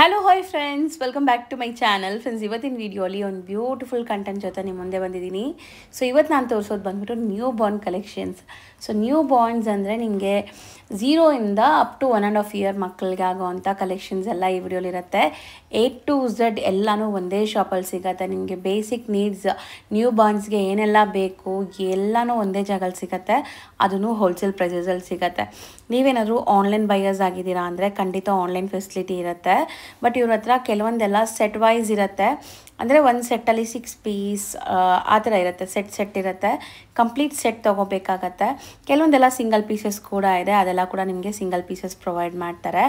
Hello hi friends, welcome back to my channel. Friends, ಇವತ್ತಿನ ವಿಡಿಯೋಲಿ ಒಂದು ಬ್ಯೂಟಿಫುಲ್ ಕಂಟೆಂಟ್ ಜೊತೆ ನಿಮ್ಮ ಮುಂದೆ ಬಂದಿದ್ದೀನಿ. ಸೊ ಇವತ್ತು ನಾನು ತೋರಿಸೋದು ಬಂದ್ಬಿಟ್ಟು new Born collections. So new borns ಅಂದರೆ ನಿಮಗೆ 0 ಅಪ್ ಟು 1.5 ಇಯರ್ ಮಕ್ಕಳಿಗೆ ಆಗೋವಂಥ ಕಲೆಕ್ಷನ್ಸ್ ಎಲ್ಲ ಈ ವಿಡಿಯೋಲಿರುತ್ತೆ. A to Z ಎಲ್ಲನೂ ಒಂದೇ ಶಾಪಲ್ಲಿ ಸಿಗುತ್ತೆ. ನಿಮಗೆ ಬೇಸಿಕ್ ನೀಡ್ಸ್ ನ್ಯೂ ಬಾರ್ನ್ಸ್ಗೆ ಏನೆಲ್ಲ ಬೇಕು ಎಲ್ಲನೂ ಒಂದೇ ಜಾಗದಲ್ಲಿ ಸಿಗುತ್ತೆ. ಅದನ್ನು ಹೋಲ್ಸೇಲ್ ಪ್ರೈಸಸಲ್ಲಿ ಸಿಗುತ್ತೆ. ನೀವೇನಾದರೂ ಆನ್ಲೈನ್ ಬೈಯರ್ಸ್ ಆಗಿದ್ದೀರಾ ಅಂದರೆ ಖಂಡಿತ ಆನ್ಲೈನ್ ಫೆಸಿಲಿಟಿ ಇರುತ್ತೆ. ಬಟ್ ಇವ್ರ ಹತ್ರ ಕೆಲವೊಂದೆಲ್ಲ ಸೆಟ್ ವೈಸ್ ಇರುತ್ತೆ. ಅಂದರೆ ಒಂದು ಸೆಟ್ಟಲ್ಲಿ 6 ಪೀಸ್ ಆ ಥರ ಇರುತ್ತೆ. ಸೆಟ್ ಇರುತ್ತೆ. ಕಂಪ್ಲೀಟ್ ಸೆಟ್ ತೊಗೋಬೇಕಾಗತ್ತೆ. ಕೆಲವೊಂದೆಲ್ಲ ಸಿಂಗಲ್ ಪೀಸಸ್ ಕೂಡ ಇದೆ. ಅದೆಲ್ಲ ಕೂಡ ನಿಮಗೆ ಸಿಂಗಲ್ ಪೀಸಸ್ ಪ್ರೊವೈಡ್ ಮಾಡ್ತಾರೆ.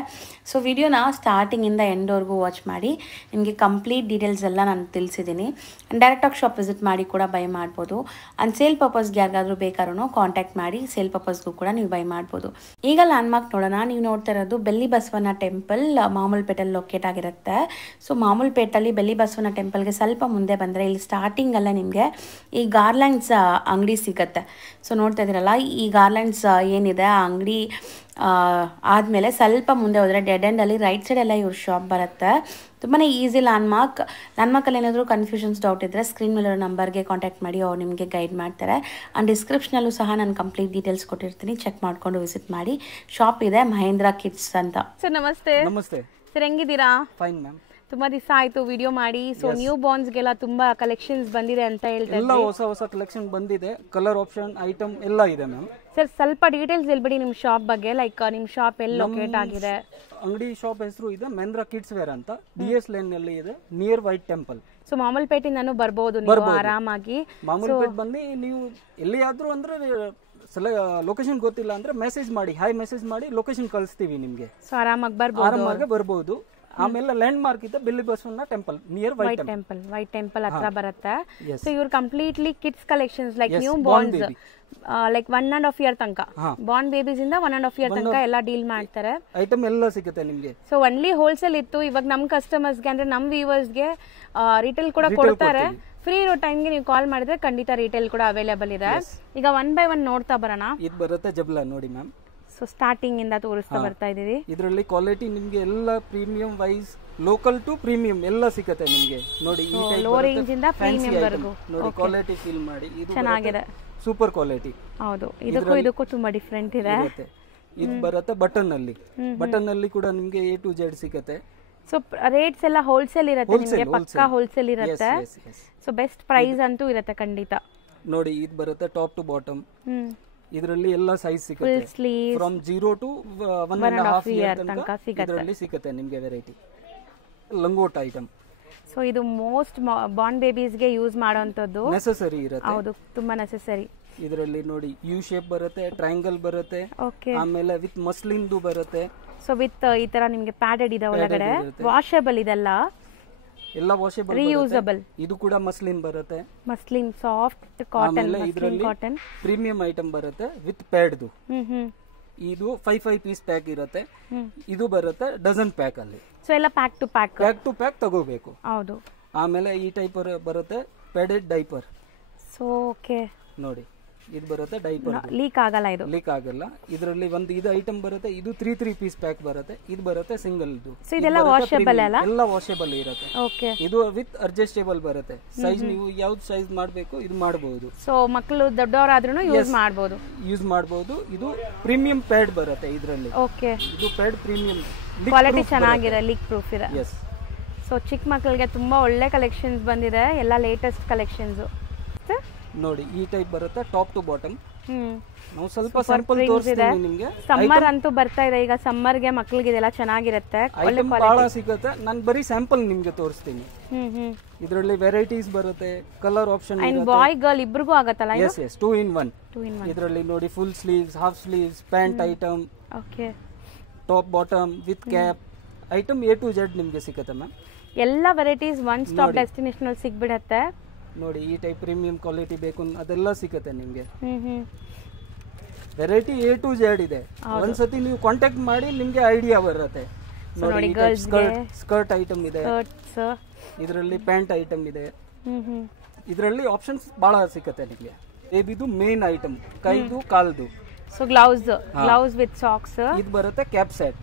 ಸೊ ವಿಡಿಯೋನ ಸ್ಟಾರ್ಟಿಂಗಿಂದ ಎಂಡ್ವರೆಗೂ ವಾಚ್ ಮಾಡಿ. ನಿಮಗೆ ಕಂಪ್ಲೀಟ್ ಡೀಟೇಲ್ಸ್ ಎಲ್ಲ ನಾನು ತಿಳಿಸಿದ್ದೀನಿ. ಡೈರೆಕ್ಟಾಗಿ ಶಾಪ್ ವಿಸಿಟ್ ಮಾಡಿ ಕೂಡ ಬೈ ಮಾಡ್ಬೋದು. ಆ್ಯಂಡ್ ಸೇಲ್ ಪರ್ಪಸ್ಗೆ ಯಾರಿಗಾದ್ರೂ ಬೇಕಾದ್ರೂ ಕಾಂಟ್ಯಾಕ್ಟ್ ಮಾಡಿ ಸೇಲ್ ಪರ್ಪಸ್ಗೂ ಕೂಡ ನೀವು ಬೈ ಮಾಡ್ಬೋದು. ಈಗ ಲ್ಯಾಂಡ್ಮಾರ್ಕ್ ನೋಡೋಣ. ನೀವು ನೋಡ್ತಾ ಇರೋದು ಬೆಲ್ಲಿ ಬಸವನ ಟೆಂಪಲ್ ಮಾಮೂಲ್ಪೇಟಲ್ಲಿ ಲೊಕೇಟ್ ಆಗಿರುತ್ತೆ. ಸೊ ಮಾಮೂಲ್ಪೇಟಲ್ಲಿ ಬೆಲ್ಲಿ ಬಸವನ ಟೆಂಪಲ್ಗೆ ಸ್ವಲ್ಪ ಮುಂದೆ ಬಂದರೆ ಇಲ್ಲಿ ಸ್ಟಾರ್ಟಿಂಗಲ್ಲೇ ನಿಮಗೆ ಈ ಗಾರ್ಲ್ಯಾಂಡ್ಸ್ ಅಂಗಡಿ ಸಿಗುತ್ತೆ. ಸೊ ನೋಡ್ತಾ ಇದ್ದೀರಲ್ಲ, ಈ ಗಾರ್ಲ್ಯಾಂಡ್ಸ್ ಏನಿದೆ ಆ ಅಂಗಡಿ ಆದಮೇಲೆ ಸ್ವಲ್ಪ ಮುಂದೆ ಹೋದರೆ ಡೆಡ್ ಎಂಡಲ್ಲಿ ರೈಟ್ ಸೈಡೆಲ್ಲ ಇವ್ರ ಶಾಪ್ ಬರುತ್ತೆ. ತುಂಬಾ ಈಸಿ ಲ್ಯಾಂಡ್ಮಾರ್ಕಲ್ಲಿ ಏನಾದರೂ ಕನ್ಫ್ಯೂಷನ್ಸ್ ಡೌಟ್ ಇದ್ದರೆ ಸ್ಕ್ರೀನ್ ಮೇಲಿರೋ ನಂಬರ್ಗೆ ಕಾಂಟ್ಯಾಕ್ಟ್ ಮಾಡಿ, ಅವ್ರು ನಿಮಗೆ ಗೈಡ್ ಮಾಡ್ತಾರೆ. ಆ್ಯಂಡ್ ಡಿಸ್ಕ್ರಿಪ್ಷನಲ್ಲೂ ಸಹ ನಾನು ಕಂಪ್ಲೀಟ್ ಡೀಟೇಲ್ಸ್ ಕೊಟ್ಟಿರ್ತೀನಿ. ಚೆಕ್ ಮಾಡಿಕೊಂಡು ವಿಸಿಟ್ ಮಾಡಿ. ಶಾಪ್ ಇದೆ ಮಹೇಂದ್ರ ಕಿಡ್ಸ್ ಅಂತ. ಸರ್ ನಮಸ್ತೆ. ನಮಸ್ತೆ ಸರ್ ಹೆಂಗಿದ್ದೀರಾ? Fine ma'am. ತುಂಬಾ ದಿವಸ ಆಯ್ತು ವಿಡಿಯೋ ಮಾಡಿ. ಸೊ ನ್ಯೂ ಬಾರ್ನ್ಸ್ಗೆಲ್ಲ ತುಂಬಾ ಕಲೆಕ್ಷನ್ಸ್ ಬಂದಿದೆ ಅಂತ ಹೇಳ್ತಾ ಎಲ್ಲ ಹೊಸ ಕಲೆಕ್ಷನ್ ಬಂದಿದೆ. ಕಲರ್ ಆಪ್ಷನ್ ಐಟಮ್ ಎಲ್ಲ ಇದೆ ಮ್ಯಾಮ್. ಸರ್ ಸ್ವಲ್ಪ ಡೀಟೇಲ್ಸ್ ಹೇಳ್ಬಿಡಿ ನಿಮ್ಮ ಶಾಪ್ ಬಗ್ಗೆ. ಲೈಕ್ ನಿಮ್ಮ ಶಾಪ್ ಎಲ್ಲಿ ಲೊಕೇಟ್ ಆಗಿದೆ? ಅಂಗಡಿ ಶಾಪ್ ಹೆಸರು ಇದೆ ಮಹೇಂದ್ರ ಕಿಡ್ಸ್ ವೇರ್ ಅಂತ. DS ಲೈನ್ ನಲ್ಲಿ ಇದೆ, ನಿಯರ್ ವೈಟ್ ಟೆಂಪಲ್. ಸೊ ಮಾಮೂಲ್ಪೇಟೆಯಿಂದನೂ ಬರ್ಬೋದು ನೀವು ಆರಾಮಾಗಿ. ಮಾಮೂಲ್ಪೇಟೆ ಬಂದು ನೀವು ಎಲ್ಲಿಯಾದ್ರೂ ಅಂದ್ರೆ ಲೊಕೇಶನ್ ಗೊತ್ತಿಲ್ಲ ಅಂದ್ರೆ ಮೆಸೇಜ್ ಮಾಡಿ, ಹಾಯ್ ಮೆಸೇಜ್ ಮಾಡಿ ಲೊಕೇಶನ್ ಕಳಿಸ್ತೀವಿ ನಿಮ್ಗೆ. ಸೊ ಆರಾಮಾಗಿ ಬರ್ಬೋದು. ಆಮೇಲೆ ಲ್ಯಾಂಡ್ ಮಾರ್ಕ್ ಇದೆ ಬೆಲ್ಲಿ ಬಸವನ ಟೆಂಪಲ್ ನಿಯರ್ ವೈಟ್ ಟೆಂಪಲ್ ಹತ್ರ ಬರುತ್ತೆ. ಸೊ ಇವ್ರು completely kids collections like new borns like 1.5 year ತನಕ ಬಾರ್ನ್ ಬೇಬೀಸ್ ಇಂದ 1.5 ಇಯರ್ ತನಕ ಎಲ್ಲ ಡೀಲ್ ಮಾಡ್ತಾರೆ. ಐಟಮ್ ಎಲ್ಲ ಸಿಗುತ್ತೆ ನಿಮ್ಗೆ. ಸೊ ಒನ್ಲಿ ಹೋಲ್ಸೇಲ್ ಇತ್ತು. ಇವಾಗ ನಮ್ ಕಸ್ಟಮರ್ಸ್ಗೆ ಅಂದ್ರೆ ನಮ್ ವ್ಯೂವರ್ಸ್ಗೆ ರಿಟೇಲ್ ಕೂಡ ಕೊಡ್ತಾರೆ. ಫ್ರೀ ಇರೋ ಟೈಮ್ಗೆ ನೀವು ಕಾಲ್ ಮಾಡಿದ್ರೆ ಖಂಡಿತ ರಿಟೇಲ್ ಕೂಡ ಅವೈಲೇಬಲ್ ಇದೆ. ಈಗ 1 by 1 ನೋಡ್ತಾ ಬರೋಣ. ಇದು ಬರುತ್ತೆ ಜಬ್ಲಾ ನೋಡಿ ಮ್ಯಾಮ್. ಸೊ ಸ್ಟಾರ್ಟಿಂಗ್ ಇಂದ ತೋರಿಸ್ತಾ ಬರ್ತಾ ಇದೀವಿ. ಇದರಲ್ಲಿ ಕ್ವಾಲಿಟಿ ನಿಮ್ಗೆ ಎಲ್ಲ premium wise local to premium ಎಲ್ಲ ಸಿಗುತ್ತೆ ನಿಮ್ಗೆ. ನೋಡಿ ಈ ಟೈಪ್ ಲೋ ರೇಂಜ್ ಇಂದ ಪ್ರೀಮಿಯಂ ವರೆಗೂ ನೋಡಿ ಕ್ವಾಲಿಟಿ ಫೀಲ್ ಮಾಡಿ. ಇದು ಚೆನ್ನಾಗಿದೆ, ಸೂಪರ್ ಕ್ವಾಲಿಟಿ. ಹೌದು, ಇದಕ್ಕೂ ತುಂಬಾ ಡಿಫರೆಂಟ್ ಇದೆ. ಇದು ಬರುತ್ತೆ ಬಟನ್ ಅಲ್ಲಿ ಕೂಡ ನಿಮ್ಗೆ A to Z ಸಿಗುತ್ತೆ. ಸೊ ರೇಟ್ಸ್ ಎಲ್ಲ ಹೋಲ್ಸೇಲ್ ಇರುತ್ತೆ ನಿಮಗೆ, ಪಕ್ಕಾ ಹೋಲ್ಸೇಲ್ ಇರುತ್ತೆ. ಸೊ ಬೆಸ್ಟ್ ಪ್ರೈಸ್ ಅಂತೂ ಇರುತ್ತೆ ಖಂಡಿತ. ನೋಡಿ ಇದು ಬರುತ್ತೆ ಟಾಪ್ ಟು ಬಾಟಮ್. ಇದರಲ್ಲಿ ಎಲ್ಲ ಸೈಜ್ ಸಿಗುತ್ತೆ. ಫ್ರಮ್ 0 to 1.5 ಇಯರ್ ತನಕ ಇದರಲ್ಲಿ ಸಿಗುತ್ತೆ ನಿಮಗೆ ವೆರೈಟಿ ಲಂಗೋಟ್ ಐಟಮ್. ಸೊ ಇದು ಮೋಸ್ಟ್ ಬಾರ್ನ್ ಬೇಬೀಸ್ಗೆ ಯೂಸ್ ಮಾಡೋಂಥದ್ದು, ನೆಸೆಸರಿ ಇರುತ್ತೆ. ಹೌದು, ತುಂಬಾ ನೆಸೆಸರಿ. ಇದರಲ್ಲಿ ನೋಡಿ ಯು ಶೇಪ್ ಬರುತ್ತೆ, ಟ್ರಯಾಂಗಲ್ ಬರುತ್ತೆ, ಆಮೇಲೆ ವಿತ್ ಮಸ್ಲಿನ್ ಬರುತ್ತೆ. ಸೊ ವಿತ್ ಈ ತರ ನಿಮಗೆ ಪ್ಯಾಡೆಡ್ ಇದೆ ಒಳಗಡೆ, ವಾಷಬಲ್ ಇದೆಲ್ಲ, ಎಲ್ಲ ವಾಷಬಲ್, ರೀಯೂಸಬಲ್. ಇದು ಕೂಡ ಮಸ್ಲಿನ್ ಬರುತ್ತೆ, ಮಸ್ಲಿನ್ ಸಾಫ್ಟ್ ಕಾಟನ್. ಇದರಲ್ಲಿ ಪ್ರೀಮಿಯಂ ಐಟಮ್ ಬರುತ್ತೆ ವಿತ್ ಪ್ಯಾಡ್ದು. ಇದು 5 ಪೀಸ್ ಪ್ಯಾಕ್ ಇರುತ್ತೆ. ಇದು ಬರುತ್ತೆ ಡಜನ್ ಪ್ಯಾಕ್ ಅಲ್ಲಿ. ಸೊ ಎಲ್ಲ ಪ್ಯಾಕ್ ಟು ಪ್ಯಾಕ್ ತಗೋಬೇಕು. ಹೌದು. ಆಮೇಲೆ ಈ ಟೈಪ್ ಬರುತ್ತೆ ಪ್ಯಾಡೆಡ್ ಡೈಪರ್. ಸೊ ಓಕೆ ನೋಡಿ ಇದು ಬರುತ್ತೆ ಡೈಪರ್, ಲೀಕ್ ಆಗಲ್ಲ. ಇದರಲ್ಲಿ ಒಂದು ಇದು ಐಟಮ್ ಬರುತ್ತೆ. ಇದು 3 ಪೀಸ್ ಪ್ಯಾಕ್ ಬರುತ್ತೆ. ಇದು ಬರುತ್ತೆ ಸಿಂಗಲ್. ಸೊ ಇದೆಲ್ಲ ವಾಷಬಲ್ ಅಲ್ಲ? ಎಲ್ಲ ವಾಷಬಲ್ ಇರುತ್ತೆ. ಓಕೆ. ಇದು ವಿತ್ ಅಡ್ಜಸ್ಟೇಬಲ್ ಬರುತ್ತೆ. ಸೈಜ್ ನೀವು ಯಾವ್ದು ಸೈಜ್ ಮಾಡಬೇಕು ಇದು ಮಾಡಬಹುದು. ಸೊ ಮಕ್ಕಳು ದೊಡ್ಡವರಾದ್ರೂ ಯೂಸ್ ಮಾಡಬಹುದು. ಇದು ಪ್ರೀಮಿಯಂ ಪ್ಯಾಡ್ ಬರುತ್ತೆ ಇದರಲ್ಲಿ. ಓಕೆ. ಇದು ಪ್ಯಾಡ್ ಪ್ರೀಮಿಯಂ, ಕ್ವಾಲಿಟಿ ಚೆನ್ನಾಗಿದೆ, ಲೀಕ್ ಪ್ರೂಫ್ ಇದೆ. ಸೊ ಚಿಕ್ಕ ಮಕ್ಕಳಿಗೆ ತುಂಬಾ ಒಳ್ಳೆ ಕಲೆಕ್ಷನ್ಸ್ ಬಂದಿದೆ, ಎಲ್ಲ ಲೇಟೆಸ್ಟ್ ಕಲೆಕ್ಷನ್ಸ್. ನೋಡಿ ಈ ಟೈಪ್ ಬರುತ್ತೆ ಟಾಪ್ ಟು ಬಾಟಮ್. ನಾವು ಸ್ವಲ್ಪ ಸ್ಯಾಂಪಲ್ ತೋರಿಸ್ತೀವಿ ನಿಮಗೆ. ಸಮ್ಮರ್ ಅಂತೂ ಬರ್ತಾ ಇದೆ, ಈಗ ಸಮ್ಮರ್ಗೆ ಮಕ್ಕಳಿಗೆ ಇದೆಲ್ಲ ಚೆನ್ನಾಗಿರುತ್ತೆ, ಒಳ್ಳೆ ಬಹಳ ಸಿಗುತ್ತೆ. ನಾನು ಬರೀ ಸ್ಯಾಂಪಲ್ ನಿಮಗೆ ತೋರಿಸ್ತೀನಿ. ಇದರಲ್ಲಿ ವೆರೈಟೀಸ್ ಬರುತ್ತೆ, ಕಲರ್ ಆಪ್ಷನ್ ಇರುತ್ತೆ. ಬಾಯ್ ಗರ್ಲ್ ಇಬ್ರಿಗೂ ಆಗತ್ತಲ್ಲ? Yes 2 in 1. ಇದರಲ್ಲಿ ನೋಡಿ full sleeves, half sleeves, pant item, okay, top bottom with cap item A to Z ನಿಮಗೆ ಸಿಗುತ್ತೆ ಮ್ಯಾಮ್. ಎಲ್ಲ ವೆರೈಟೀಸ್ ಒನ್ ಸ್ಟಾಪ್ ಡೆಸ್ಟಿನೇಷನ್ ಅಲ್ಲಿ ಸಿಗ್ಬಿಡತ್ತೆ. ನೋಡಿ ಈ ಟೈಪ್ ಪ್ರೀಮಿಯಂ ಕ್ವಾಲಿಟಿ ಬೇಕು ಅದೆಲ್ಲ ಸಿಗುತ್ತೆ ನಿಮಗೆ. ವೆರೈಟಿ A to Z ಇದೆ. ಒಂದ್ಸತಿ ನೀವು ಕಾಂಟ್ಯಾಕ್ಟ್ ಮಾಡಿ ನಿಮ್ಗೆ ಐಡಿಯಾ ಬರುತ್ತೆ. ನೋಡಿ ಸ್ಕರ್ಟ್ ಐಟಮ್ ಇದೆ, ಇದರಲ್ಲಿ ಪ್ಯಾಂಟ್ ಐಟಮ್ ಇದೆ. ಇದರಲ್ಲಿ ಆಪ್ಷನ್ಸ್ ಬಹಳ ಸಿಗುತ್ತೆ ನಿಮಗೆ. ಬೇಬಿದು ಮೇನ್ ಐಟಮ್ ಕೈದು ಕಾಲ್ದು. So gloves with socks. ಇದು ಬರುತ್ತೆ ಕ್ಯಾಪ್ ಸೆಟ್,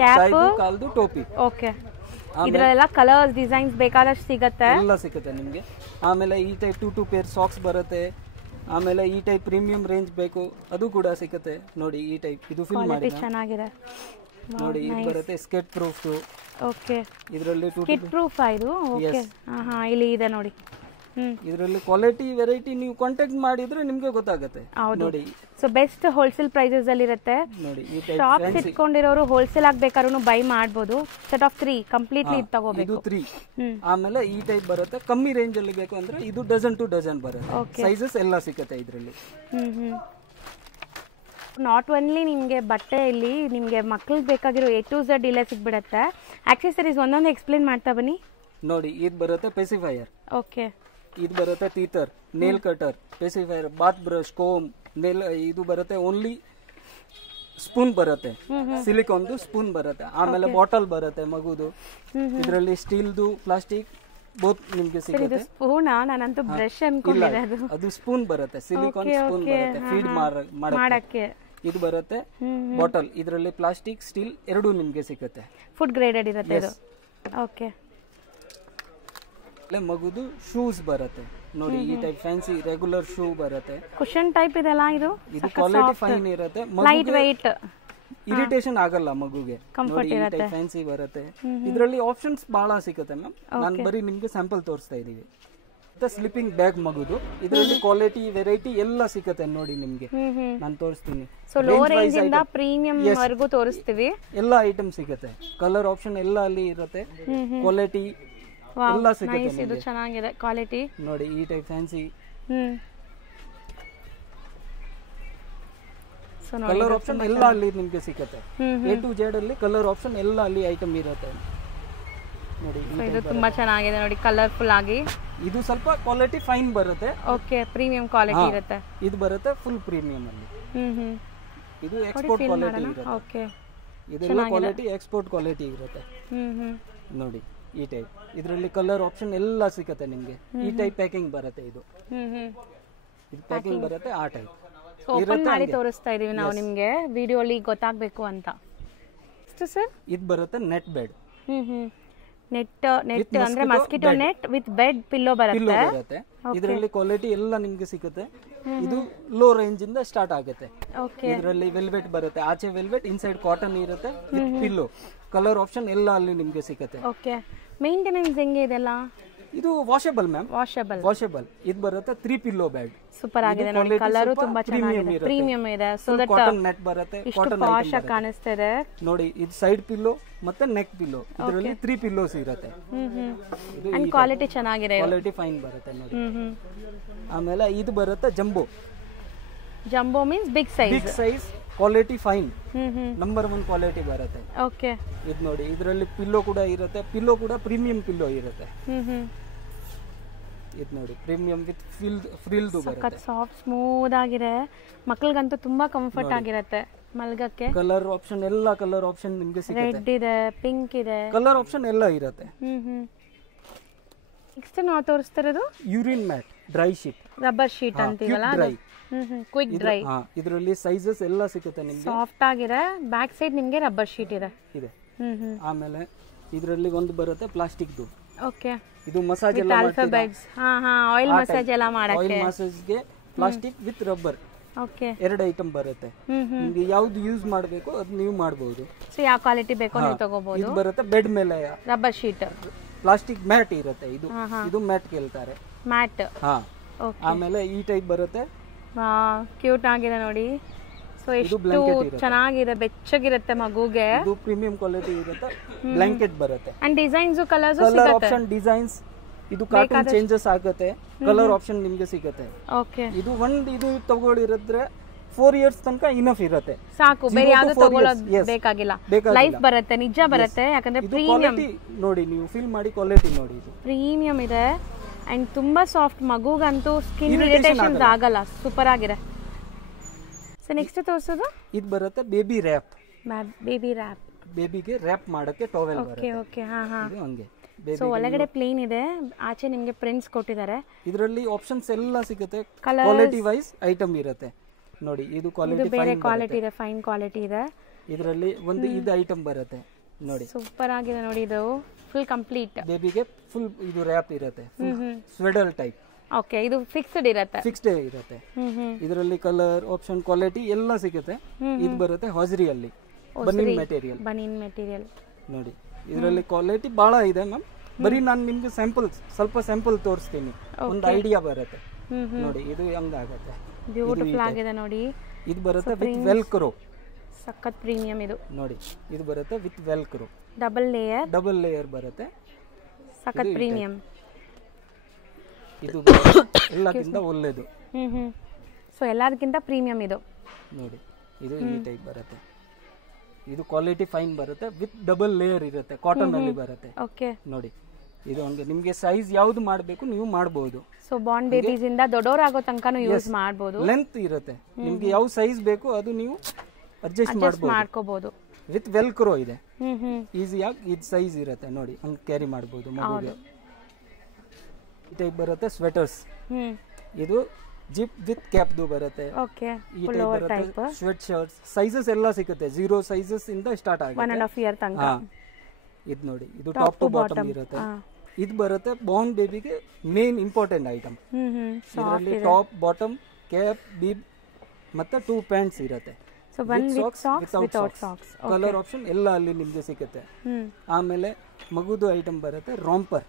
ಕ್ಯಾಪ್, ಕೈದು ಕಾಲ್ದು ಟೋಪಿ. ಓಕೆ. ಇದ್ರಲ್ಲೆಲ್ಲ ಕಲರ್ಸ್ ಡಿಸೈನ್ಸ್ ಬೇಕಾದಷ್ಟು ಸಿಗತ್ತೆ, ಎಲ್ಲ ಸಿಗುತ್ತೆ ನಿಮ್ಗೆ. ಆಮೇಲೆ ಈ ಟೈಪ್ 2 ಪೇರ್ ಸಾಕ್ಸ್ ಬರುತ್ತೆ. ಆಮೇಲೆ ಈ ಟೈಪ್ ಪ್ರೀಮಿಯಂ ರೇಂಜ್ ಬೇಕು ಅದು ಕೂಡ ಸಿಗುತ್ತೆ ನೋಡಿ. ಈ ಟೈಪ್ ಇದು ಫಿಲ್ ಮಾಡಿ ಚೆನ್ನಾಗಿದೆ ನೋಡಿ. ಇದು ಬರುತ್ತೆ ಸ್ಕೆಟ್ ಪ್ರೂಫ್. ಓಕೆ, ಇದರಲ್ಲಿ ಸ್ಕಿಟ್ ಪ್ರೂಫ್ ಇದು. ಓಕೆ, ಹಾ ಇಲ್ಲಿ ಇದೆ ನೋಡಿ. ಇದರಲ್ಲಿ ಕ್ವಾಲಿಟಿ ವೆರೈಟಿ ನೀವು ಕಾಂಟ್ಯಾಕ್ಟ್ ಮಾಡಿದ್ರೆ ನಿಮ್ಗೆ ಗೊತ್ತಾಗುತ್ತೆ ನೋಡಿ. ಸೊ ಬೆಸ್ಟ್ ಹೋಲ್ಸೇಲ್ ಪ್ರೈಸಸ್ ಅಲ್ಲಿ ಇರುತ್ತೆ ನೋಡಿ. ಈ ಶಾಪ್ಸ್ ಇಟ್ಕೊಂಡಿರೋರು ಹೋಲ್ಸೇಲ್ ಆಗ್ಬೇಕಾದ್ರೂ ಬೈ ಮಾಡಬಹುದು. ಸೆಟ್ ಆಫ್ 3 ಕಂಪ್ಲೀಟ್ಲಿ ಇದು ತಗೋಬೇಕು. ಇದು 3. ಆಮೇಲೆ ಈ ಟೈಪ್ ಬರುತ್ತೆ ಕಮ್ಮಿ ರೇಂಜ್ ಅಲ್ಲಿ ಬೇಕು ಅಂದ್ರೆ ಇದು ಡಜನ್ ಟು ಡಜನ್ ಬರುತ್ತೆ. ಸೈಜಸ್ ಎಲ್ಲ ಸಿಗುತ್ತೆ ಇದರಲ್ಲಿ. ನಾಟ್ ಓನ್ಲಿ ನಿಮಗೆ ಬಟ್ಟೆಯಲ್ಲಿ ನಿಮಗೆ ಮಕ್ಕಳಿಗೆ ಬೇಕಾಗಿರೋ A to Z ಇಲ್ಲೇ ಸಿಗ್ಬಿಡುತ್ತೆ. ಆಕ್ಸೆಸರೀಸ್ ಒಂದೊಂದು ಎಕ್ಸ್ಪ್ಲೇನ್ ಮಾಡ್ತಾ ಬನ್ನಿ ನೋಡಿ. ಇದು ಬರುತ್ತೆ ಪೆಸಿಫೈಯರ್. ಓಕೆ, ಇದು ಬರುತ್ತೆ teether, nail cutter, pacifier, bath brush, comb, nail. ಇದು ಬರುತ್ತೆ ಓನ್ಲಿ ಸ್ಪೂನ್ ಬರುತ್ತೆ, ಸಿಲಿಕಾನ್ದು ಸ್ಪೂನ್ ಬರುತ್ತೆ. ಆಮೇಲೆ ಬಾಟಲ್ ಬರುತ್ತೆ ಮಗುದು. ಇದರಲ್ಲಿ ಸ್ಟೀಲ್ದು, ಪ್ಲಾಸ್ಟಿಕ್ ಬೋತ್ ನಿಮ್ಗೆ ಸಿಗುತ್ತೆ. ಸ್ಪೂನ್ ನಾನಂತೂ ಬ್ರಷ್ ಅನ್ಕೊಂಡಿದ್ದೆ. ಅದು ಸ್ಪೂನ್ ಬರುತ್ತೆ, ಸಿಲಿಕಾನ್ ಸ್ಪೂನ್ ಬರುತ್ತೆ ಫೀಡ್ ಮಾಡಕ್ಕೆ. ಇದು ಬರುತ್ತೆ ಬಾಟಲ್. ಇದರಲ್ಲಿ ಪ್ಲಾಸ್ಟಿಕ್ ಸ್ಟೀಲ್ ಎರಡೂ ನಿಮ್ಗೆ ಸಿಗುತ್ತೆ. ಫುಡ್ ಗ್ರೇಡೆಡ್ ಇರುತ್ತೆ ಇದು. ಓಕೆ, ಮಗುದು ಶೂಸ್ ಬರುತ್ತೆ ನೋಡಿ. ಈ ಟೈಪ್ ಫ್ಯಾನ್ಸಿ ರೆಗ್ಯುಲರ್ ಶೂ ಬರುತ್ತೆ. ಕುಶನ್ ಟೈಪ್ ಇದೆಲ್ಲ. ಇದು ಕ್ವಾಲಿಟಿ ಫೈನ್ ಇರುತ್ತೆ, ಲೈಟ್ ವೆಯ್ಟ್, ಇರಿಟೇಷನ್ ಆಗಲ್ಲ ಮಗುಗೆ. ನೋಡಿ ಈ ಟೈಪ್ ಫ್ಯಾನ್ಸಿ ಬರುತ್ತೆ. ಇದರಲ್ಲಿ ಆಪ್ಷನ್ಸ್ ಬಹಳ ಸಿಗುತ್ತೆ ಮ್ಯಾಮ್. ನಾನು ಬರೀ ನಿಮ್ಗೆ ಸ್ಯಾಂಪಲ್ ತೋರಿಸ್ತಾ ಇದೀವಿ. ಸ್ಲಿಪ್ಪಿಂಗ್ ಬ್ಯಾಗ್ ಮಗುದು. ಇದರಲ್ಲಿ ಕ್ವಾಲಿಟಿ ವೆರೈಟಿ ಎಲ್ಲ ಸಿಗುತ್ತೆ ನೋಡಿ ನಿಮ್ಗೆ. ನಾನು ತೋರಿಸ್ತೀನಿ. ಸೊ ಲೋ ರೇಂಜ್ ಇಂದ ಪ್ರೀಮಿಯಂ ವರೆಗೂ ತೋರಿಸ್ತೀವಿ. ಎಲ್ಲ ಐಟಮ್ ಸಿಗುತ್ತೆ. ಕಲರ್ ಆಪ್ಷನ್ ಎಲ್ಲ ಅಲ್ಲಿ ಇರುತ್ತೆ. ಕ್ವಾಲಿಟಿ ಎಲ್ಲ ಸಿಗುತ್ತೆ. ಇದು ಚೆನ್ನಾಗಿದೆ ಕ್ವಾಲಿಟಿ ನೋಡಿ. ಈ ಟೈಪ್ ಫ್ಯಾನ್ಸಿ ಕಲರ್ ಆಪ್ಷನ್ ಎಲ್ಲ ಅಲ್ಲಿ ನಿಮ್ಗೆ ಸಿಗುತ್ತೆ. A to Z ಅಲ್ಲಿ ಕಲರ್ ಆಪ್ಷನ್ ಎಲ್ಲ ಅಲ್ಲಿ ಐಟಮ್ ಇರುತ್ತೆ ನೋಡಿ. ಇದು ತುಂಬಾ ಚೆನ್ನಾಗಿದೆ ನೋಡಿ, ಕಲರ್ಫುಲ್ ಆಗಿ. ಇದು ಸ್ವಲ್ಪ ಕ್ವಾಲಿಟಿ ಫೈನ್ ಬರುತ್ತೆ. ಓಕೆ, ಪ್ರೀಮಿಯಂ ಕ್ವಾಲಿಟಿ ಇರುತ್ತೆ. ಇದು ಬರುತ್ತೆ ಫುಲ್ ಪ್ರೀಮಿಯಂ ಅಲ್ಲಿ. ಇದು ಎಕ್ಸ್ಪೋರ್ಟ್ ಕ್ವಾಲಿಟಿ ಇರುತ್ತೆ. ಓಕೆ, ಇದೆಲ್ಲ ಕ್ವಾಲಿಟಿ ಎಕ್ಸ್ಪೋರ್ಟ್ ಕ್ವಾಲಿಟಿ ಇರುತ್ತೆ ನೋಡಿ. ಈ ಟೈಪ್ ಇದರಲ್ಲಿ ಕಲರ್ ಆಪ್ಷನ್ ಎಲ್ಲ ಸಿಗುತ್ತೆ ನಿಮ್ಗೆ. ಈ ಟೈಪ್ ಪ್ಯಾಕಿಂಗ್ ಬರುತ್ತೆ. ಇದು ಪ್ಯಾಕಿಂಗ್ ಬರುತ್ತೆ ಆ ಟೈಪ್. ಓಪನ್ ಮಾಡಿ ತೋರಿಸ್ತಾ ಇದೀವಿ ನಾವು ನಿಮ್ಗೆ ವಿಡಿಯೋಲಿ ಗೊತ್ತಾಗಬೇಕು ಅಂತ. ಸರ್ ಇದು ಬರುತ್ತೆ ನೆಟ್ ಬೆಡ್. ನೆಟ್ ಅಂದ್ರೆ mosquito net with bed pillow ಬರುತ್ತೆ. ಇದರಲ್ಲಿ ಕ್ವಾಲಿಟಿ ಎಲ್ಲ ನಿಮ್ಗೆ ಸಿಗುತ್ತೆ. ಇದು ಲೋ ರೇಂಜ್ ಇಂದ ಸ್ಟಾರ್ಟ್ ಆಗುತ್ತೆ. ಇದರಲ್ಲಿ ವೆಲ್ವೆಟ್ ಬರುತ್ತೆ, ಆಚೆ ವೆಲ್ವೆಟ್, ಇನ್ಸೈಡ್ ಕಾಟನ್ ಇರುತ್ತೆ ವಿತ್ ಪಿಲ್ಲೋ. ಕಲರ್ ಆಪ್ಷನ್ ಎಲ್ಲ ಅಲ್ಲಿ ನಿಮ್ಗೆ ಸಿಗುತ್ತೆ. ಓಕೆ, ಮೇಂಟೆನೆನ್ಸ್ ಹೆಂಗೆ ಇದೆಲ್ಲ? ಇದು ವಾಷಬಲ್ ಮ್ಯಾಮ್, ವಾಷಬಲ್. ಇದು ಬರುತ್ತೆ 3 ಪಿಲ್ಲೋ ಬೆಡ್. ಸೂಪರ್ ಆಗಿದೆ ನೋಡಿ, ಕಲರ್ ತುಂಬಾ ಚೆನ್ನಾಗಿದೆ, ಪ್ರೀಮಿಯಂ ಇದೆ. ಸೊ ದಟ್ ಕಾಟನ್ ನೆಟ್ ಬರುತ್ತೆ, ಕಾಟನ್ ಪಾಶ್ ಆಗಿ ಕಾಣಿಸ್ತಾ ಇದೆ ನೋಡಿ. ಇದು ಸೈಡ್ ಪಿಲ್ಲೋ ಮತ್ತೆ ನೆಕ್ ಪಿಲ್ಲೋ. ಇದರಲ್ಲಿ 3 ಪಿಲ್ಲೋಸ್ ಇರುತ್ತೆ. ಅಂಡ್ ಕ್ವಾಲಿಟಿ ಚೆನ್ನಾಗಿದೆ, ಕ್ವಾಲಿಟಿ ಫೈನ್ ಬರುತ್ತೆ ನೋಡಿ. ಆಮೇಲೆ ಇದು ಬರುತ್ತೆ jumbo. Jumbo means big size, quality fine, number 1 quality ಬರುತ್ತೆ. ಓಕೆ, ಇದು ನೋಡಿ. ಇದರಲ್ಲಿ ಪಿಲ್ಲೋ ಕೂಡ ಇರುತ್ತೆ. ಪಿಲ್ಲೋ ಕೂಡ ಪ್ರೀಮಿಯಂ ಪಿಲ್ಲೋ ಇರುತ್ತೆ. ಇದು ನೋಡಿ, ಪ್ರೀಮಿಯಂ ವಿತ್ ಫ್ರಿಲ್ದು ಬರುತ್ತೆ. ಸಾಫ್ಟ್ ಸ್ಮೂತ್ ಆಗಿದೆ, ಮಕ್ಕಳಿಗಂತೂ ತುಂಬಾ ಕಂಫರ್ಟ್ ಆಗಿರುತ್ತೆ ಮಲ್ಗಕ್ಕೆ. ಕಲರ್ ಆಪ್ಷನ್ ಎಲ್ಲ ಕಲರ್ ಆಪ್ಷನ್ ನಿಮಗೆ ಸಿಗುತ್ತೆ. ರೆಡ್ ಇದೆ, ಪಿಂಕ್ ಇದೆ, ಕಲರ್ ಆಪ್ಷನ್ ಎಲ್ಲ ಇರುತ್ತೆ. ನೆಕ್ಸ್ಟ್ ನಾವು ತೋರಿಸ್ತಿರೋದು urine mat, dry sheet, rubber sheet ಅಂತೀವಲ್ಲ, ಕ್ವಿಕ್ ಡ್ರೈ. ಇದರಲ್ಲಿ ಸೈಜಸ್ ಎಲ್ಲ ಸಿಗುತ್ತೆ ನಿಮಗೆ. ಸಾಫ್ಟ್ ಆಗಿದೆ. ಬ್ಯಾಕ್ ಸೈಡ್ ನಿಮಗೆ ರಬ್ಬರ್ ಶೀಟ್ ಇದೆ. ಆಮೇಲೆ ಇದರಲ್ಲಿ ಒಂದು ಬರುತ್ತೆ ಪ್ಲಾಸ್ಟಿಕ್ದು. ಓಕೆ, ಇದು ಮಸಾಜ್ ಎಲ್ಲ ಆಲ್ಫಾಬೆಟ್ಸ್. ಆಯಿಲ್ ಮಸಾಜ್ ಎಲ್ಲ ಮಾಡಕ್ಕೆ. ಆಯಿಲ್ ಮಸಾಜ್ ಗೆ plastic with rubber. Okay, 2 item ಬರುತ್ತೆ. ನಿಮಗೆ ಯಾವ್ದು ಯೂಸ್ ಮಾಡಬೇಕು ಅದು ನೀವು ಮಾಡಬಹುದು. ಸೊ ಯಾವ ಕ್ವಾಲಿಟಿ ಬೇಕೋ ನೀವು ತಗೋಬಹುದು. ಇದು ಬರುತ್ತೆ ಬೆಡ್ ಮೇಲೆ ರಬ್ಬರ್ ಶೀಟ್, ಪ್ಲಾಸ್ಟಿಕ್ ಮ್ಯಾಟ್ ಇರುತ್ತೆ. ಇದು ಮ್ಯಾಟ್ ಕೇಳ್ತಾರೆ, ಮ್ಯಾಟ್. ಆಮೇಲೆ ಈ ಟೈಪ್ ಬರುತ್ತೆ. ಕ್ಯೂಟ್ ಆಗಿದೆ ನೋಡಿ. ಸೊ ಎಷ್ಟು ಚೆನ್ನಾಗಿದೆ, ಬೆಚ್ಚಗಿರುತ್ತೆ ಮಗುಗೆ. ಇದು ಪ್ರೀಮಿಯಂ ಕ್ವಾಲಿಟಿ ಇರುತ್ತೆ. ಬ್ಲಾಂಕೆಟ್ ಬರುತ್ತೆ. And designs, colours, colour option, designs. ಇದು ಕಾರ್ಟೂನ್ ಚೇಂಜಸ್ ಆಗುತ್ತೆ. ಕಲರ್ ಆಪ್ಷನ್ ನಿಮಗೆ ಸಿಗುತ್ತೆ. ಓಕೆ, ಇದು ಇದು ತಗೊಳ್ಳಿದ್ರೆ 4 ಇಯರ್ಸ್ ತನಕ ಇನಫ್ ಇರುತ್ತೆ, ಸಾಕು. ಬೇರೆ ಯಾವುದು ತಗೊಳ್ಳೋದು ಬೇಕಾಗಿಲ್ಲ. ಲೈಫ್ ಬರುತ್ತೆ, ನಿಜ ಬರುತ್ತೆ. ಯಾಕಂದ್ರೆ ಪ್ರೀಮಿಯಂ ನೋಡಿ, ನೀವು ಫೀಲ್ ಮಾಡಿ ಕ್ವಾಲಿಟಿ ನೋಡಿ. ಇದು ಪ್ರೀಮಿಯಂ ಇದೆ ಅಂಡ್ ತುಂಬಾ ಸಾಫ್ಟ್. ಮಗುಗಂತೂ ಸ್ಕಿನ್ ಇರಿಟೇಷನ್ಸ್ ಆಗಲ್ಲ. ಸೂಪರ್ ಆಗಿದೆ. ಸೊ ನೆಕ್ಸ್ಟ್ ತೋರಿಸೋದು ಇದು ಬರುತ್ತೆ ಬೇಬಿ ರ್ಯಾಪ್. ಬೇಬಿ ರ್ಯಾಪ್, ಬೇಬಿಗೆ ರ್ಯಾಪ್ ಮಾಡಕ್ಕೆ ಟವೆಲ್ ಬರುತ್ತೆ. ಓಕೆ, ಇದು ಹಂಗೆ. ಸೊ ಒಳಗಡೆ ಪ್ಲೇನ್ ಇದೆ, ಆಚೆ ನಿಮಗೆ ಪ್ರಿಂಟ್ಸ್ ಕೊಟ್ಟಿದ್ದಾರೆ. ಇದರಲ್ಲಿ ಆಪ್ಷನ್ಸ್ ಎಲ್ಲ ಸಿಗುತ್ತೆ. ಕ್ವಾಲಿಟಿ ವೈಸ್ ಐಟಮ್ ಇರುತ್ತೆ ನೋಡಿ. ಇದು ಕ್ವಾಲಿಟಿ ಬೇರೆ ಕ್ವಾಲಿಟಿ ಇದೆ, ಫೈನ್ ಕ್ವಾಲಿಟಿ ಇದೆ. ಇದರಲ್ಲಿ ಒಂದು ಇದು ಐಟಮ್ ಬರುತ್ತೆ ನೋಡಿ. ಸೂಪರ್ ಆಗಿದೆ ನೋಡಿ. ಇದು ಫುಲ್ ಕಂಪ್ಲೀಟ್ ಬೇಬಿಗೆ ಫುಲ್ ಇದು ರ್ಯಾಪ್ ಇರುತ್ತೆ, ಸ್ವೆಡಲ್ ಟೈಪ್. ಓಕೆ, ಇದು ಫಿಕ್ಸ್ಡ್ ಇರುತ್ತೆ, ಫಿಕ್ಸ್ಡ್ ಇರುತ್ತೆ. ಇದರಲ್ಲಿ ಕಲರ್ ಆಪ್ಷನ್ ಕ್ವಾಲಿಟಿ ಎಲ್ಲ ಸಿಗುತ್ತೆ. ಇದು ಬರುತ್ತೆ ಹಾಜರಿಯಲ್ಲಿ ಬನಿನ್ ಮೆಟೀರಿಯಲ್ ನೋಡಿ. ಇದರಲ್ಲಿ ಕ್ವಾಲಿಟಿ ಬಹಳ ಇದೆ ಮ್ಯಾಮ್. ಬರೀ ನಾನು ನಿಮ್ಗೆ ಸ್ವಲ್ಪ ಸ್ಯಾಂಪಲ್ ತೋರಿಸ್ತೀನಿ, ಒಂದು ಐಡಿಯಾ ಬರುತ್ತೆ ನೋಡಿ. ಇದು ಹೆಂಗಾಗತ್ತೆ, ಬ್ಯೂಟಿಫುಲ್ ಆಗಿದೆ ನೋಡಿ. ಇದು ಬರುತ್ತೆ ವಿತ್ ವೆಲ್ಕ್ರೋ, ಸಖತ್ ಪ್ರೀಮಿಯಂ ಇದು ನೋಡಿ. ಇದು ಬರುತ್ತೆ ವಿತ್ ವೆಲ್ಕ್ರೋ, ಡಬಲ್ ಲೇಯರ್ ಬರುತ್ತೆ, ಸಖತ್ ಪ್ರೀಮಿಯಂ. ಇದು ಎಲ್ಲಕ್ಕಿಂತ ಒಳ್ಳೇದು. ಸೊ ಎಲ್ಲದಕ್ಕಿಂತ ಪ್ರೀಮಿಯಂ ಇದು ನೋಡಿ. ಇದು ಈ ಟೈಪ್ ಬರುತ್ತೆ. ಇದು ಕ್ವಾಲಿಟಿ ಫೈನ್ ಬರುತ್ತೆ, ವಿತ್ ಡಬಲ್ ಲೇಯರ್ ಇರುತ್ತೆ, ಕಾಟನ್ ಅಲ್ಲಿ ಬರುತ್ತೆ. ಓಕೆ ನೋಡಿ, ಇದು ಹಂಗೆ ನಿಮ್ಗೆ ಸೈಜ್ ಯಾವ್ದು ಮಾಡಬೇಕು ನೀವು ಮಾಡಬಹುದು. ಸೊ ಬಾರ್ನ್ ಬೇಬೀಸ್ ಇಂದ ದೊಡ್ಡವರಾಗೋ ತನಕನೂ ಯೂಸ್ ಮಾಡಬಹುದು. ಲೆಂತ್ ಇರುತ್ತೆ, ನಿಮ್ಗೆ ಯಾವ ಸೈಜ್ ಬೇಕು ಅದು ನೀವು ಅಡ್ಜಸ್ಟ್ ಮಾಡ್ಕೋಬಹುದು. ವಿತ್ ವೆಲ್ಕ್ರೋ ಇದೆ, ಈಸಿಯಾಗಿ ಇದು ಸೈಜ್ ಇರುತ್ತೆ ನೋಡಿ, ಹಂಗೆ ಕ್ಯಾರಿ ಮಾಡಬಹುದು ಮಗುಗೆ. ಈ ಟೈಪ್ ಬರುತ್ತೆ ಸ್ವೆಟರ್ಸ್. ಇದು ಜಿಪ್ ವಿತ್ ಕ್ಯಾಪ್ ಬರುತ್ತೆ. ಈ ಟೈಪ್ ಬರುತ್ತೆ ಸ್ವೆಟ್ ಶರ್ಟ್ಸ್. ಸೈಜಸ್ ಎಲ್ಲ ಸಿಗುತ್ತೆ, 0 ಸೈಜಸ್ ಇಂದ ಸ್ಟಾರ್ಟ್ ಆಗುತ್ತೆ, 1.5 year ತನಕ. ಇದು ನೋಡಿ, ಇದು ಟಾಪ್ ಟು ಬಾಟಮ್ ಇರುತ್ತೆ. ಇದು ಬರುತ್ತೆ ಬಾರ್ನ್ ಬೇಬಿಗೆ ಮೇನ್ ಇಂಪಾರ್ಟೆಂಟ್ ಐಟಮ್. ಇದರಲ್ಲಿ ಟಾಪ್, ಬಾಟಮ್, ಕ್ಯಾಪ್, ಬಿಬ್ ಮತ್ತೆ 2 ಪ್ಯಾಂಟ್ಸ್ ಇರುತ್ತೆ. ಕಲರ್ ಆಪ್ಷನ್ ಎಲ್ಲ ಅಲ್ಲಿ ನಿಮ್ಗೆ ಸಿಗುತ್ತೆ. ಆಮೇಲೆ ಮಗುದು ಐಟಮ್ ಬರುತ್ತೆ ರಾಂಪರ್.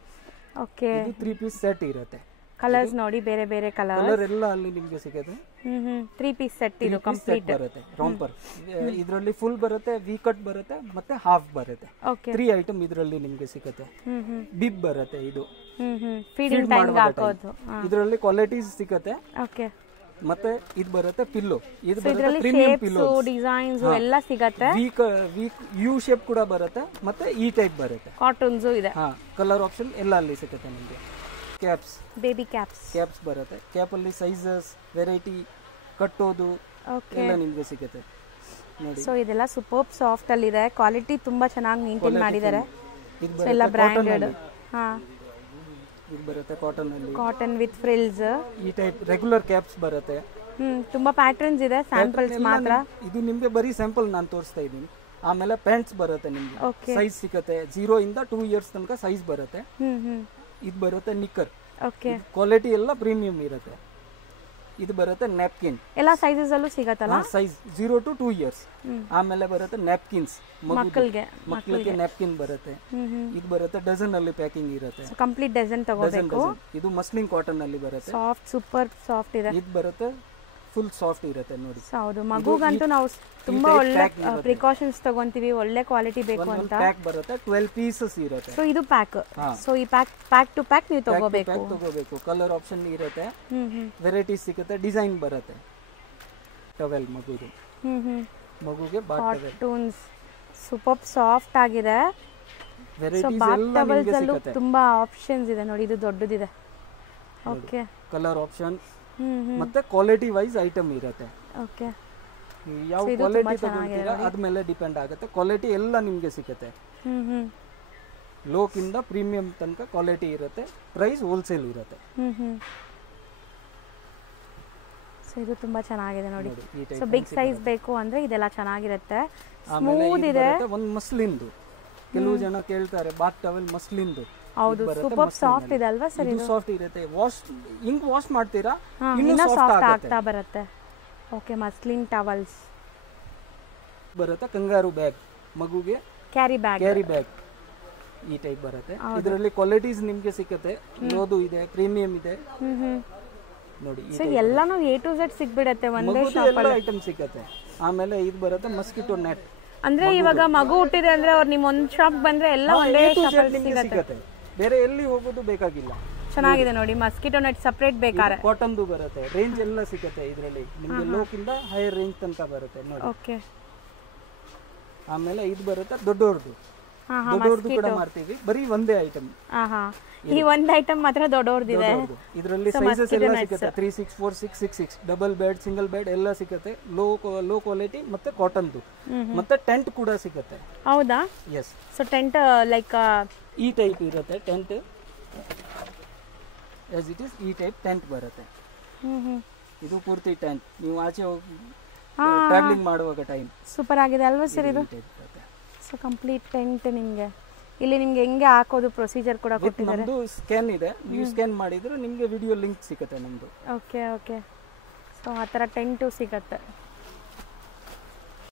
ಇದು 3 ಪೀಸ್ ಸೆಟ್ ಇರುತ್ತೆ. ಕಲರ್ಸ್ ನೋಡಿ, ಬೇರೆ ಬೇರೆ ಕಲರ್ ಎಲ್ಲ ಅಲ್ಲಿ ನಿಮ್ಗೆ ಸಿಗುತ್ತೆ. 3 ಪೀಸ್ ಸೆಟ್ ಇದು ಕಂಪ್ಲೀಟ್ ಬರುತ್ತೆ ರಾಂಪರ್. ಇದರಲ್ಲಿ ಫುಲ್ ಬರುತ್ತೆ, ವಿ ಕಟ್ ಬರುತ್ತೆ ಮತ್ತೆ ಹಾಫ್ ಬರುತ್ತೆ. 3 ಐಟಮ್ ಇದರಲ್ಲಿ ನಿಮ್ಗೆ ಸಿಗುತ್ತೆ. ಬಿಬ್ ಬರುತ್ತೆ, ಇದು ಫೀಡಿಂಗ್ ಟೈಮ್ ಹಾಕೋದು. ಇದರಲ್ಲಿ ಕ್ವಾಲಿಟೀಸ್ ಸಿಗುತ್ತೆ. ಓಕೆ, ಮತ್ತೆ ಇದು ಬರುತ್ತೆ ಪಿಲ್ಲೋ. ಇದು ಬರುತ್ತೆ ಇದರಲ್ಲಿ ಪ್ರೀಮಿಯಂ ಶೇಪ್ಸ್, ಪಿಲ್ಲೋ, ಡಿಸೈನ್ಸ್ ಎಲ್ಲ ಸಿಗುತ್ತೆ. ಯು ಶೇಪ್ ಕೂಡ ಬರುತ್ತೆ, ಮತ್ತೆ ಈ ಟೈಪ್ ಬರುತ್ತೆ. ಕಾಟನ್ಸ್ ಇದೆ. ಕಲರ್ ಆಪ್ಷನ್ ಎಲ್ಲ ಅಲ್ಲಿ ಸಿಗುತ್ತೆ ನಿಮಗೆ. ಕ್ಯಾಪ್ಸ್, ಬೇಬಿ ಕ್ಯಾಪ್ಸ್ ಬರುತ್ತೆ. ಕ್ಯಾಪ್ ಅಲ್ಲಿ ಸೈಜಸ್, ವೆರೈಟಿ, ಕಟ್ಟೋದು ಎಲ್ಲ ನಿಮಗೆ ಸಿಗುತ್ತೆ ನೋಡಿ. ಸೊ ಇದೆಲ್ಲ ಸೂಪರ್ ಸಾಫ್ಟ್ ಅಲ್ಲಿ ಇದೆ, ಕ್ವಾಲಿಟಿ ತುಂಬಾ ಚೆನ್ನಾಗಿ ಮೇಂಟೈನ್ ಮಾಡಿದ್ದಾರೆ. ಎಲ್ಲ ಬ್ರಾಂಡೆಡ್. ಇದು ಬರುತ್ತೆ ಕಾಟನ್ ಅಲ್ಲಿ, ಕಾಟನ್ ವಿತ್ ಫ್ರಿಲ್ಸ್. ಈ ಟೈಪ್ ರೆಗ್ಯುಲರ್ ಕ್ಯಾಪ್ಸ್ ಬರುತ್ತೆ. ತುಂಬಾ ಪ್ಯಾಟರ್ನ್ಸ್ ಇದೆ, ಸ್ಯಾಂಪಲ್ಸ್ ಮಾತ್ರ. ಇದು ನಿಮ್ಗೆ ಬರೀ ಸ್ಯಾಂಪಲ್ ನಾನು ತೋರಿಸ್ತಾ ಇದ್ದೀನಿ. ಆಮೇಲೆ ಪ್ಯಾಂಟ್ಸ್ ಬರುತ್ತೆ ನಿಮ್ಗೆ, ಸೈಜ್ ಸಿಗುತ್ತೆ 0 ಇಂದ 2 years ತನಕ ಸೈಜ್ ಬರುತ್ತೆ. ಇದು ಬರುತ್ತೆ ನಿಕ್ಕರ್. ಕ್ವಾಲಿಟಿ ಎಲ್ಲ ಪ್ರೀಮಿಯಂ ಇರುತ್ತೆ. ಇದು ಬರುತ್ತೆ ನ್ಯಾಪ್ಕಿನ್, ಎಲ್ಲ ಸೈಜಸ್ ಅಲ್ಲೂ ಸಿಗತ್ತಲ್ಲ. Size 0 to 2 years. ಆಮೇಲೆ ಬರುತ್ತೆ ನ್ಯಾಪ್ಕಿನ್ಸ್, ಮಕ್ಕಳಿಗೆ ನ್ಯಾಪ್ಕಿನ್ ಬರುತ್ತೆ. ಇದು ಬರುತ್ತೆ ಡಜನ್ ಅಲ್ಲಿ ಪ್ಯಾಕಿಂಗ್ ಇರುತ್ತೆ, ಕಂಪ್ಲೀಟ್ ಡಜನ್ ತಗೋಬೇಕು. ಇದು ಮಸ್ಲಿನ್ ಕಾಟನ್ ಅಲ್ಲಿ ಬರುತ್ತೆ, ಸಾಫ್ಟ್, ಸೂಪರ್ ಸಾಫ್ಟ್ ಇದೆ. ಇದು ಬರುತ್ತೆ ಫುಲ್ ಸಾಫ್ಟ್ ಇರುತ್ತೆ ನೋಡಿ. ಹೌದು, ಮಗುಗಂತೂ ನಾವು ತುಂಬಾ ಒಳ್ಳೆ ಪ್ರಿಕಾಷನ್ಸ್ ತಗೊಂತೀವಿ, ಒಳ್ಳೆ ಕ್ವಾಲಿಟಿ ಬೇಕು ಅಂತ. ಪ್ಯಾಕ್ ಬರುತ್ತೆ 12 ಪೀಸಸ್ ಇರುತ್ತೆ. ಸೊ ಇದು ಪ್ಯಾಕ್. ಸೊ ಈ ಪ್ಯಾಕ್ ಟು ಪ್ಯಾಕ್ ನೀವು ತಗೋಬೇಕು. ಕಲರ್ ಆಪ್ಷನ್ ಇರುತ್ತೆ, ವೆರೈಟೀಸ್ ಸಿಗುತ್ತೆ, ಡಿಸೈನ್ ಬರುತ್ತೆ. ಟವೆಲ್ ಮಗುಗೆ ಕಾರ್ಟೂನ್ಸ್ ಸೂಪರ್ ಸಾಫ್ಟ್ ಆಗಿದೆ. ವೆರೈಟೀಸ್ ಎಲ್ಲ ನಿಮಗೆ ಸಿಗುತ್ತೆ. ತುಂಬಾ ಆಪ್ಷನ್ಸ್ ಇದೆ ನೋಡಿ, ಇದು ದೊಡ್ಡದಿದೆ. ಓಕೆ, ಕಲರ್ ಆಪ್ಷನ್ ಮತ್ತೆ ಕ್ವಾಲಿಟಿ ವೈಸ್ ಐಟಮ್ ಇರುತ್ತೆ. ಓಕೆ, ಯಾವ ಕ್ವಾಲಿಟಿ ತಗೊಳ್ತೀರಾ ಅದ್ಮೇಲೆ ಡಿಪೆಂಡ್ ಆಗುತ್ತೆ. ಕ್ವಾಲಿಟಿ ಎಲ್ಲ ನಿಮ್ಗೆ ಸಿಗುತ್ತೆ, ಲೋಕಿಂದ ಪ್ರೀಮಿಯಂ ತನಕ ಕ್ವಾಲಿಟಿ ಇರುತ್ತೆ. ಪ್ರೈಸ್ ಹೋಲ್ಸೇಲ್ ಇರುತ್ತೆ. ಸೊ ಇದು ತುಂಬಾ ಚೆನ್ನಾಗಿದೆ ನೋಡಿ. ಸೊ ಬಿಗ್ ಸೈಜ್ ಬೇಕು ಅಂದ್ರೆ ಇದೆಲ್ಲ ಚೆನ್ನಾಗಿರುತ್ತೆ. ಸ್ಮೂತ್ ಇದೆ. ಒಂದು ಮಸ್ಲಿನ್ದು ಕೆಲವು ಜನ ಕೇಳ್ತಾರೆ, ಬಾತ್ ಟವೆಲ್ ಮಸ್ಲಿನ್ದು. ಹೌದು, ಸೂಪರ್ ಸಾಫ್ಟ್ ಇದೆ ಅಲ್ವಾ ಸರ್? ಇದು ಸಾಫ್ಟ್ ಇರುತ್ತೆ. ಹಿಂಗ್ ವಾಶ್ ಮಾಡ್ತೀರಾ ಇನ್ನೂ ಸಾಫ್ಟ್ ಆಗ್ತಾ ಬರುತ್ತೆ. ಓಕೆ, ಮಸ್ಲಿನ್ ಟವಲ್ಸ್ ಬರುತ್ತೆ. ಕಂಗಾರು ಬ್ಯಾಗ್, ಮಗುಗೆ ಕ್ಯಾರಿ ಬ್ಯಾಗ್ ಈ ಟೈಪ್ ಬರುತ್ತೆ. ಇದರಲ್ಲಿ ಕ್ವಾಲಿಟೀಸ್ ನಿಮ್ಗೆ ಸಿಗುತ್ತೆ. ಲೋದು ಇದೆ, ಪ್ರೀಮಿಯಂ ಇದೆ ನೋಡಿ. ಸೊ ಎಲ್ಲಾನು A to Z ಸಿಗ್ಬಿಡುತ್ತೆ ಒಂದೇ ಶಾಪ್ ಅಲ್ಲಿ, ಐಟಮ್ ಸಿಗುತ್ತೆ. ಆಮೇಲೆ ಇದು ಬರುತ್ತೆ ಮಸ್ಕಿಟೋ ನೆಟ್. ಅಂದ್ರೆ ಇವಾಗ ಮಗು ಹುಟ್ಟಿದೆ ಅಂದ್ರೆ ಅವ್ರು ನಿಮ್ ಒಂದ್ ಶಾಪ್ ಬಂದ್ರೆ ಎಲ್ಲ ಒಂದೇ ಶಾಪ್ ಅಲ್ಲಿ ಸಿಗುತ್ತೆ, ಬೇರೆ ಎಲ್ಲಿ ಹೋಗೋದು ಬೇಕಾಗಿಲ್ಲ. ಚೆನ್ನಾಗಿದೆ ನೋಡಿ. ಮಸ್ಕಿಟೋ ನೆಟ್ ಸಪರೇಟ್ ಬೇಕಾರೆ ಕಾಟನ್ದು ಬರುತ್ತೆ. ರೇಂಜ್ ಎಲ್ಲ ಸಿಗುತ್ತೆ ಇದರಲ್ಲಿ ನಿಮಗೆ, ಲೋಕಿಂದ ಹೈಯರ್ ರೇಂಜ್ ತನಕ ಬರುತ್ತೆ ನೋಡಿ. ಓಕೆ, ಆಮೇಲೆ ಇದು ಬರುತ್ತೆ ದೊಡ್ಡೋರ್ದು ಕೂಡ ಮಾಡ್ತೀವಿ. ಬರೀ ಒಂದೇ ಐಟಮ್, ಈ ಒಂದ್ ಐಟಮ್ ಮಾತ್ರ ದೊಡ್ಡೋರ್ದಿದೆ. ಇದರಲ್ಲಿ ಸೈಜಸ್ ಎಲ್ಲ ಸಿಗುತ್ತೆ. 3, 6, 4, 6, 6, 6 ಡಬಲ್ ಬೆಡ್, ಸಿಂಗಲ್ ಬೆಡ್ ಎಲ್ಲ ಸಿಗುತ್ತೆ. ಲೋ ಕ್ವಾಲಿಟಿ ಮತ್ತೆ ಕಾಟನ್ದು ಮತ್ತೆ ಟೆಂಟ್ ಕೂಡ ಸಿಗುತ್ತೆ. ಹೌದಾ? ಎಸ್. ಸೊ ಟೆಂಟ್ ಲೈಕ್ ಈ ಟೈಪ್ ಇರುತ್ತೆ. ಟೆಂಟ್ ಆಸ್ ಇಟ್ ಇಸ್ ಈ ಟೈಪ್ ಟೆಂಟ್ ಬರುತ್ತೆ. ಇದು ಪೂರ್ತಿ ಟೆಂಟ್. ನೀವು ಆಚೆ ಹೋಗಿ ಟ್ರಾವೆಲಿಂಗ್ ಮಾಡುವಾಗ ಟೈಮ್ ಸೂಪರ್ ಆಗಿದೆ ಅಲ್ವಾ ಸರ್ ಇದು? ಸೊ ಕಂಪ್ಲೀಟ್ ಟೆಂಟ್ ನಿಮಗೆ ಇಲ್ಲಿ ನಿಮ್ಗೆ ಹೆಂಗೆ ಹಾಕೋದು ಪ್ರೊಸೀಜರ್ ಕೂಡ ಕೊಟ್ಟಿದ್ದಾರೆ. ನಮ್ದು ಸ್ಕ್ಯಾನ್ ಇದೆ, ನೀವು ಸ್ಕ್ಯಾನ್ ಮಾಡಿದ್ರೆ ನಿಮಗೆ ವಿಡಿಯೋ ಲಿಂಕ್ ಸಿಗುತ್ತೆ ನಮ್ದು. Okay okay. ಸೊ ಆ ಥರ ಟೆಂಟು ಸಿಗತ್ತೆ.